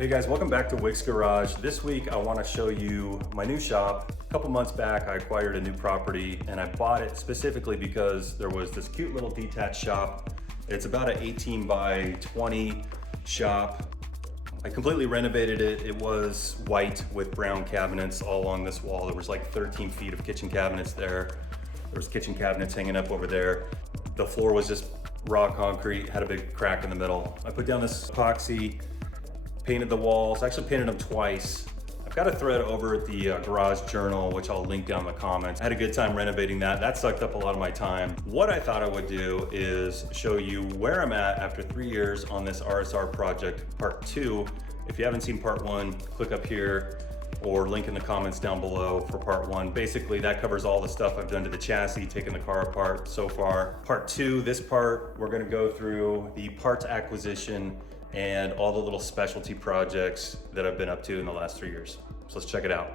Hey guys, welcome back to Wick's Garage. This week I want to show you my new shop. A couple months back I acquired a new property and I bought it specifically because there was this cute little detached shop. It's about an 18 by 20 shop. I completely renovated it. It was white with brown cabinets all along this wall. There was like 13 feet of kitchen cabinets there. There was kitchen cabinets hanging up over there. The floor was just raw concrete, had a big crack in the middle. I put down this epoxy, painted the walls, actually painted them twice. I've got a thread over at the garage journal, which I'll link down in the comments. I had a good time renovating that. That sucked up a lot of my time. What I thought I would do is show you where I'm at after 3 years on this RSR project, part 2. If you haven't seen part 1, click up here or link in the comments down below for part 1. Basically, that covers all the stuff I've done to the chassis, taking the car apart so far. Part 2, this part, we're gonna go through the parts acquisition and all the little specialty projects that I've been up to in the last 3 years. So let's check it out.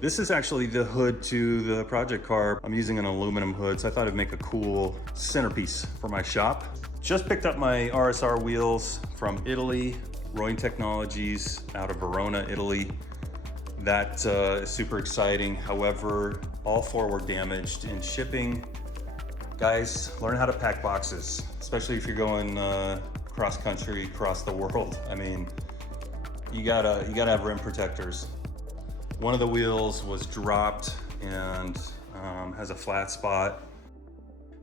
This is actually the hood to the project car. I'm using an aluminum hood, so I thought it'd make a cool centerpiece for my shop. Just picked up my RSR wheels from Italy, Rowing Technologies out of Verona, Italy. That is super exciting. However, all 4 were damaged in shipping. Guys, learn how to pack boxes, especially if you're going cross country, across the world. I mean, you gotta have rim protectors. One of the wheels was dropped and has a flat spot,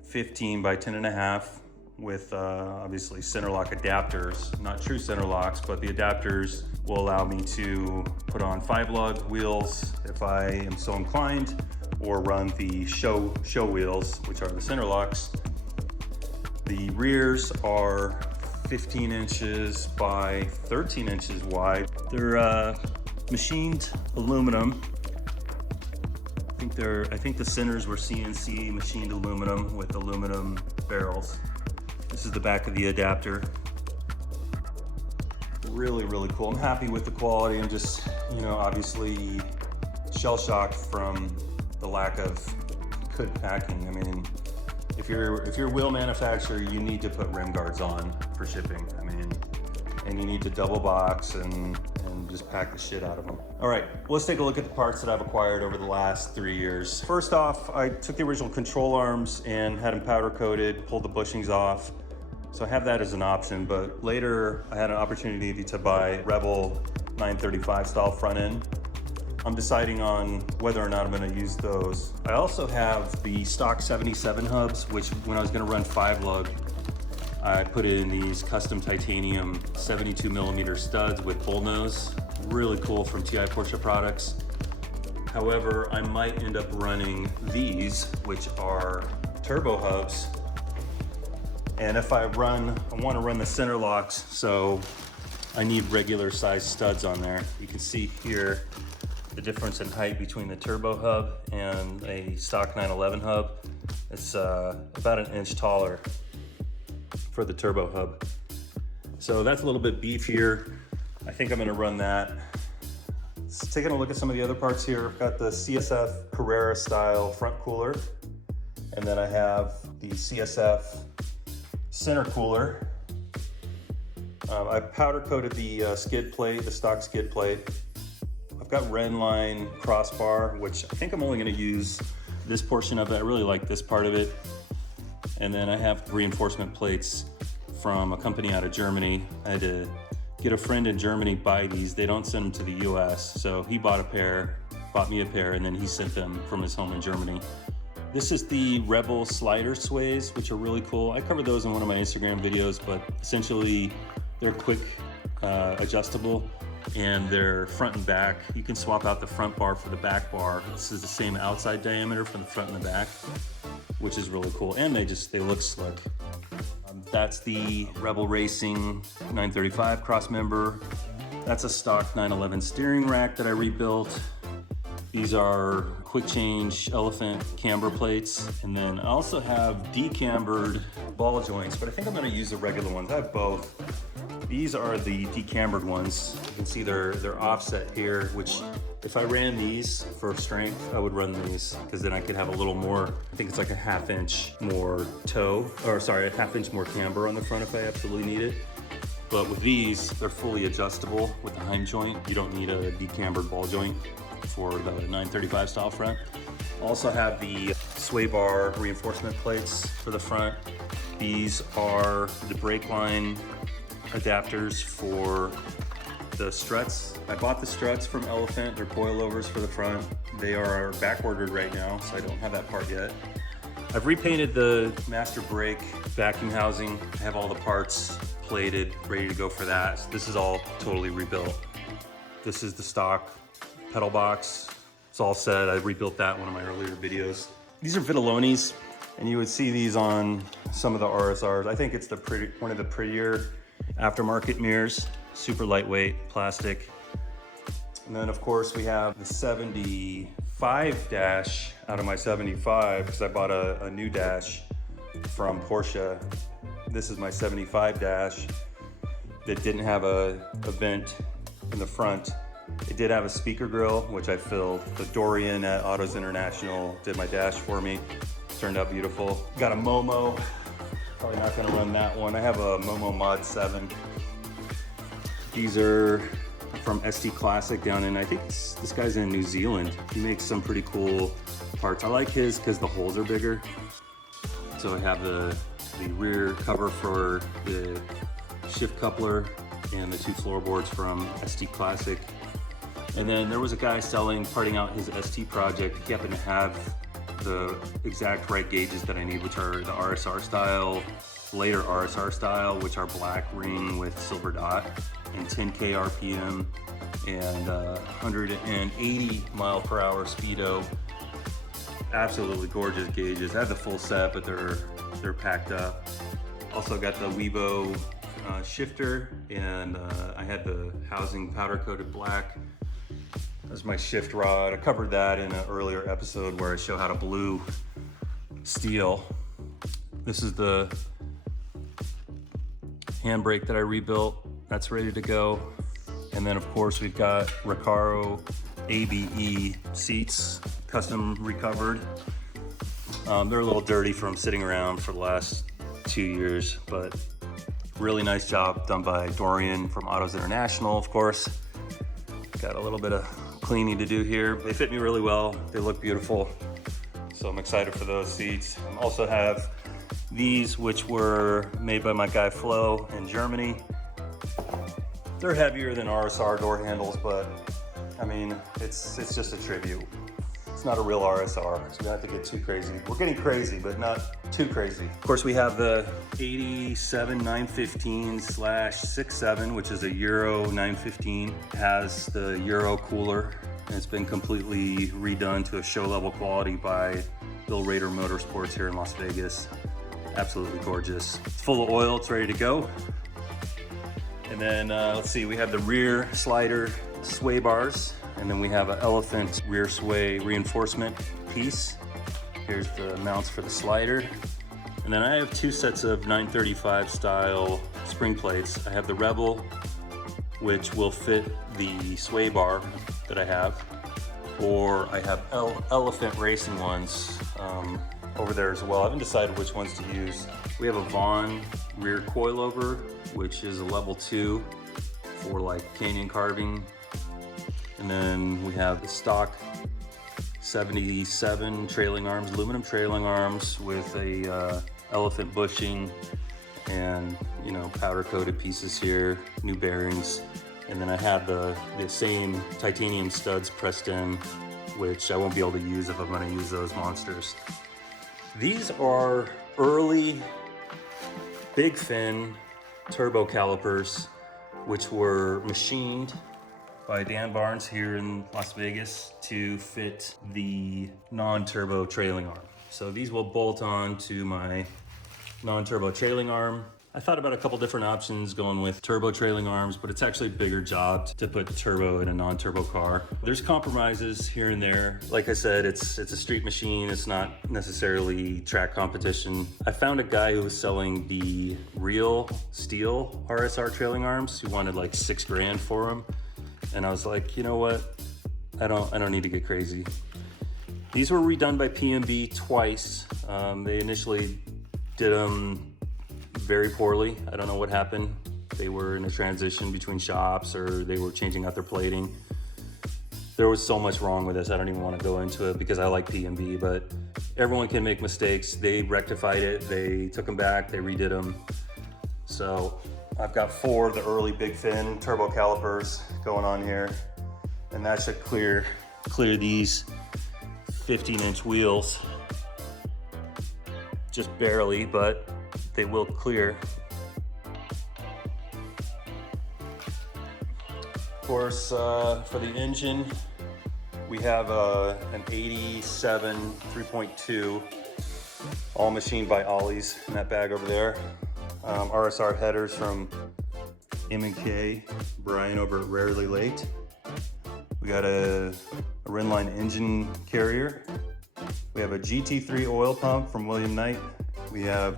15 by 10.5 with obviously center lock adapters, not true center locks, but the adapters will allow me to put on 5-lug wheels if I am so inclined, or run the show wheels, which are the center locks. The rears are 15 inches by 13 inches wide. They're machined aluminum. I think the centers were CNC machined aluminum with aluminum barrels. This is the back of the adapter. Really, really cool. I'm happy with the quality. I'm just, obviously shell-shocked from the lack of good packing. I mean, if you're a wheel manufacturer, you need to put rim guards on for shipping. I mean, and you need to double box and just pack the shit out of them. All right, let's take a look at the parts that I've acquired over the last 3 years. First off, I took the original control arms and had them powder coated, pulled the bushings off. So I have that as an option, but later I had an opportunity to buy Rebel 935 style front end. I'm deciding on whether or not I'm gonna use those. I also have the stock 77 hubs, which when I was gonna run 5-lug, I put in these custom titanium 72mm studs with bullnose. Really cool from TI Porsche products. However, I might end up running these, which are turbo hubs. And if I wanna run the center locks, so I need regular size studs on there. You can see here the difference in height between the turbo hub and a stock 911 hub. It's about an inch taller for the turbo hub. So that's a little bit beefier. I think I'm gonna run that. Let's taking a look at some of the other parts here. I've got the CSF Carrera style front cooler. And then I have the CSF center cooler. I powder coated the skid plate, the stock skid plate. I've got Renline crossbar, which I think I'm only gonna use this portion of it. I really like this part of it. And then I have reinforcement plates from a company out of Germany. I had to get a friend in Germany buy these. They don't send them to the US. So he bought me a pair, and then he sent them from his home in Germany. This is the Rebel slider sways, which are really cool. I covered those in one of my Instagram videos, but essentially they're quick adjustable, and they're front and back. You can swap out the front bar for the back bar. This is the same outside diameter for the front and the back, which is really cool. And they look slick. That's the Rebel Racing 935 cross member. That's a stock 911 steering rack that I rebuilt. These are quick change elephant camber plates. And then I also have decambered ball joints, but I think I'm gonna use the regular ones. I have both. These are the decambered ones. You can see they're offset here, which if I ran these for strength, I would run these, because then I could have a little more, I think it's like a ½ inch more toe, or sorry, a ½ inch more camber on the front if I absolutely need it. But with these, they're fully adjustable with the Heim joint. You don't need a decambered ball joint for the 935 style front. Also have the sway bar reinforcement plates for the front. These are the brake line adapters for the struts. I bought the struts from Elephant. They're coilovers for the front. They are back ordered right now, so I don't have that part yet. I've repainted the master brake vacuum housing. I have all the parts plated, ready to go for that. So this is all totally rebuilt. This is the stock pedal box. It's all set. I rebuilt that in one of my earlier videos. These are Vitalonis, and you would see these on some of the RSRs. I think it's one of the prettier aftermarket mirrors. Super lightweight plastic. And then of course we have the 75 dash out of my 75, because I bought a new dash from Porsche. This is my 75 dash that didn't have a vent in the front. It did have a speaker grill, which I filled. The Dorian at Autos International did my dash for me. Turned out beautiful. Got a Momo. Probably not gonna run that one. I have a Momo Mod 7. These are from ST Classic down in, I think this guy's in New Zealand. He makes some pretty cool parts. I like his because the holes are bigger. So I have the rear cover for the shift coupler and the two floorboards from ST Classic. And then there was a guy parting out his ST project. He happened to have the exact right gauges that I need, which are the RSR style, later RSR style, which are black ring with silver dot and 10K RPM and 180 mile per hour speedo. Absolutely gorgeous gauges. I have the full set, but they're packed up. Also got the Weebo shifter, and I had the housing powder coated black. That's my shift rod. I covered that in an earlier episode where I show how to blue steel. This is the handbrake that I rebuilt. That's ready to go. And then of course we've got Recaro ABE seats, custom recovered. They're a little dirty from sitting around for the last 2 years, but really nice job done by Dorian from Autos International, of course. Got a little bit of cleaning to do here. They fit me really well. They look beautiful. So I'm excited for those seats. I also have these, which were made by my guy Flo in Germany. They're heavier than RSR door handles, but I mean, it's just a tribute. It's not a real RSR, so we don't have to get too crazy. We're getting crazy, but not too crazy. Of course, we have the 87 915/67, which is a Euro 915. It has the Euro cooler, and it's been completely redone to a show level quality by Bill Rader Motorsports here in Las Vegas. Absolutely gorgeous. It's full of oil, it's ready to go. And then let's see, we have the rear slider sway bars, and then we have an Elephant rear sway reinforcement piece. Here's the mounts for the slider. And then I have two sets of 935 style spring plates. I have the Rebel, which will fit the sway bar that I have, or I have Elephant racing ones over there as well. I haven't decided which ones to use. We have a Vaughn rear coilover, which is a level 2 for like canyon carving. And then we have the stock 77 trailing arms, aluminum trailing arms with a Elephant bushing and, you know, powder coated pieces here, new bearings. And then I have the same titanium studs pressed in, which I won't be able to use if I'm gonna use those monsters. These are early big fin turbo calipers, which were machined by Dan Barnes here in Las Vegas to fit the non-turbo trailing arm. So these will bolt on to my non-turbo trailing arm. I thought about a couple different options going with turbo trailing arms, but it's actually a bigger job to put turbo in a non-turbo car. There's compromises here and there. Like I said, it's a street machine. It's not necessarily track competition. I found a guy who was selling the real steel RSR trailing arms who wanted like $6 grand for them. And I was like, you know what? I don't need to get crazy. These were redone by PMB twice. They initially did them very poorly. I don't know what happened. They were in a transition between shops, or they were changing out their plating. There was so much wrong with this. I don't even want to go into it because I like P&B, but everyone can make mistakes. They rectified it. They took them back, they redid them. So I've got 4 of the early big fin turbo calipers going on here, and that should clear these 15-inch wheels. Just barely, but they will clear. Of course, for the engine, we have an 87 3.2, all machined by Ollie's in that bag over there. RSR headers from M&K, Brian over at Rarely Late. We got a Renline engine carrier. We have a GT3 oil pump from William Knight. We have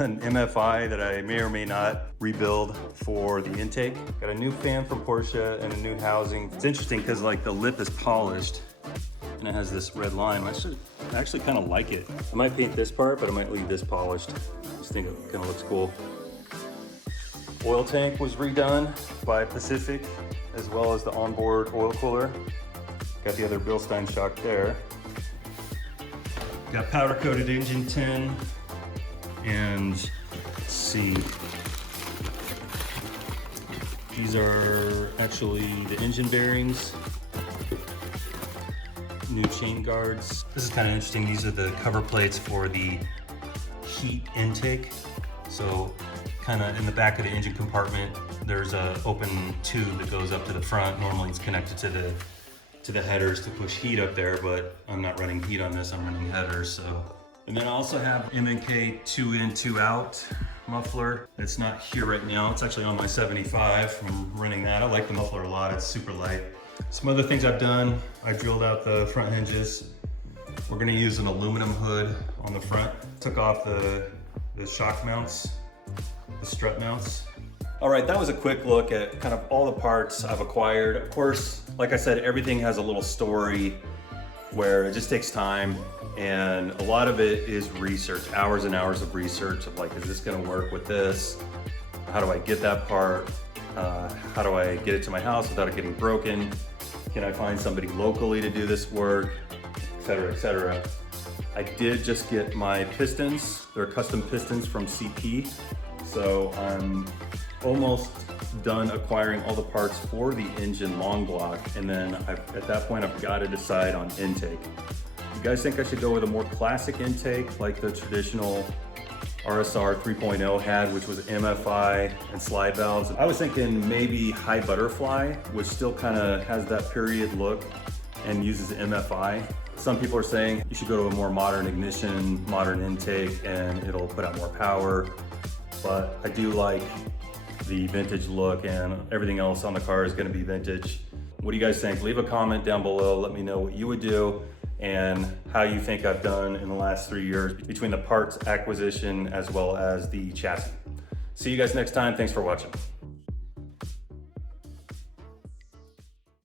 an MFI that I may or may not rebuild for the intake. Got a new fan from Porsche and a new housing. It's interesting because like the lip is polished and it has this red line. I actually kind of like it. I might paint this part, but I might leave this polished. I just think it kind of looks cool. Oil tank was redone by Pacific, as well as the onboard oil cooler. Got the other Bilstein shock there. Got powder coated engine tin. And let's see, these are actually the engine bearings, new chain guards. This is kind of interesting. These are the cover plates for the heat intake. So kind of in the back of the engine compartment, there's an open tube that goes up to the front. Normally it's connected to the headers to push heat up there, but I'm not running heat on this, I'm running headers. So. And then I also have M&K 2 in, 2 out muffler. It's not here right now. It's actually on my 75. I'm running that. I like the muffler a lot. It's super light. Some other things I've done, I drilled out the front hinges. We're gonna use an aluminum hood on the front. Took off the shock mounts, the strut mounts. All right, that was a quick look at kind of all the parts I've acquired. Of course, like I said, everything has a little story where it just takes time. And a lot of it is research, hours and hours of research of like, is this gonna work with this? How do I get that part? How do I get it to my house without it getting broken? Can I find somebody locally to do this work? Et cetera, et cetera. I did just get my pistons. They're custom pistons from CP. So I'm almost done acquiring all the parts for the engine long block. And then at that point, I've got to decide on intake. You guys think I should go with a more classic intake like the traditional RSR 3.0 had, which was MFI and slide valves? I was thinking maybe high butterfly, which still kind of has that period look and uses MFI. Some people are saying you should go to a more modern ignition, modern intake, and it'll put out more power. But I do like the vintage look, and everything else on the car is going to be vintage. What do you guys think? Leave a comment down below. Let me know what you would do and how you think I've done in the last 3 years between the parts acquisition as well as the chassis. See you guys next time. Thanks for watching.